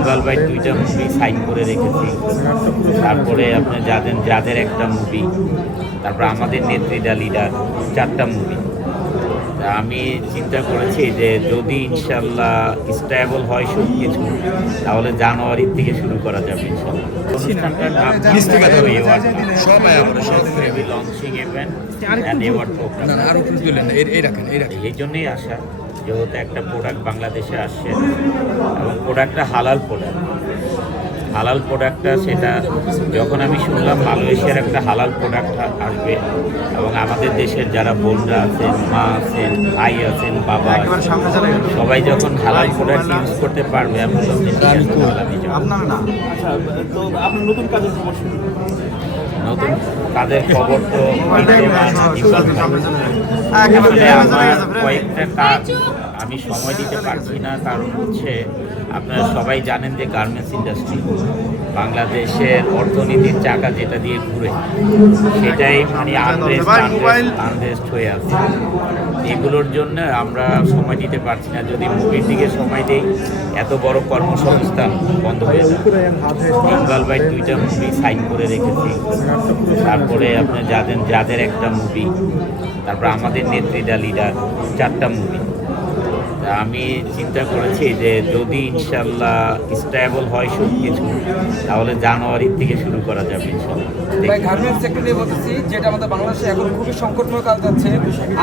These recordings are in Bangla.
বেঙ্গল বাইট দুইটা মুভি সাইন করে রেখেছি। তারপরে আপনি যাদের যাদের একটা মুভি তারপর আমাদের নেত্রীটা লিডার চারটা মুভি আমি চিন্তা করেছি যে যদি ইনশাল্লাহ স্টেবল হয় সব কিছু তাহলে জানুয়ারির থেকে শুরু করা যাবে এই জন্যই আসা যেহেতু একটা প্রোডাক্ট বাংলাদেশে আসছে এবং প্রোডাক্টটা হালাল প্রোডাক্ট হালাল প্রোডাক্টটা সেটা যখন আমি শুনলাম মালয়েশিয়ার একটা হালাল প্রোডাক্ট আসবে এবং আমাদের দেশের যারা বোনরা আছেন মা আছেন ভাই আছেন বাবা সবাই যখন হালাল প্রোডাক্ট ইউজ করতে পারবে আমি। আপনার না। আচ্ছা আপনার নতুন কাজের খবর নতুন তো কয়েকটা কাজ আমি সময় দিতে পারছি না কারণ হচ্ছে আপনারা সবাই জানেন যে গার্মেন্টস ইন্ডাস্ট্রি বাংলাদেশের অর্থনীতির চাকা যেটা দিয়ে ঘুরে সেটাই মানে আনরেস্ট আনরেস্ট হয়ে আছে। এগুলোর জন্য আমরা সময় দিতে পারছি না। যদি মুভির দিকে সময় দেই এত বড় কর্মসংস্থান বন্ধ হয়ে যাবে। বেঙ্গল বাইট দুইটা মুভি সাইন করে রেখেছি। তারপরে আপনার যাদের যাদের একটা মুভি তারপর আমাদের নেত্রীরা লিডার চারটা মুভি আমি চিন্তা করেছি যে যদি ইনশাল্লাহ স্টেবল হয় সব কিছু তাহলে জানুয়ারির থেকে শুরু করা যাবে ইনশাল্লাহ ভাই গার্মেন্টস সেক্টর নিয়ে বলতেছি যেটা আমাদের বাংলাদেশে এখন খুবই সংকটময় কাজ যাচ্ছে।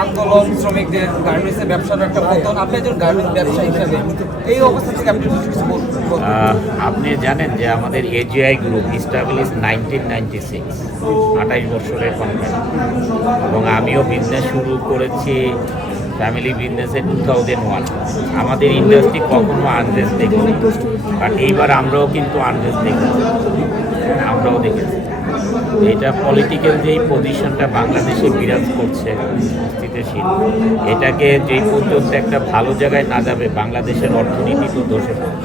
আন্দোলন শ্রমিকদের গার্মেন্টসের ব্যবসার একটা পতন। আপনি একজন গার্মেন্টস ব্যবসায়ী হিসাবে এই অবস্থা থেকে আপনি কিছু আপনি জানেন যে আমাদের AGI group establish nineteen ninety six আঠাইশ বছরের কোম্পানি এবং আমিও বিজনেস শুরু করেছি ফ্যামিলি বিজনেসে টু থাউজেন্ড ওয়ান আমাদের ইন্ডাস্ট্রি কখনো আনরেস্ট দেখেনি। বাট এইবার আমরাও কিন্তু আনরেস্ট দেখেছি। আমরাও দেখেছি। এটা পলিটিক্যাল যেই পজিশনটা বাংলাদেশে বিরাজ করছে, স্থিতিশীল, এটাকে যেই পর্যন্ত একটা ভালো জায়গায় না যাবে, বাংলাদেশের অর্থনীতি তো ধসে পড়বে।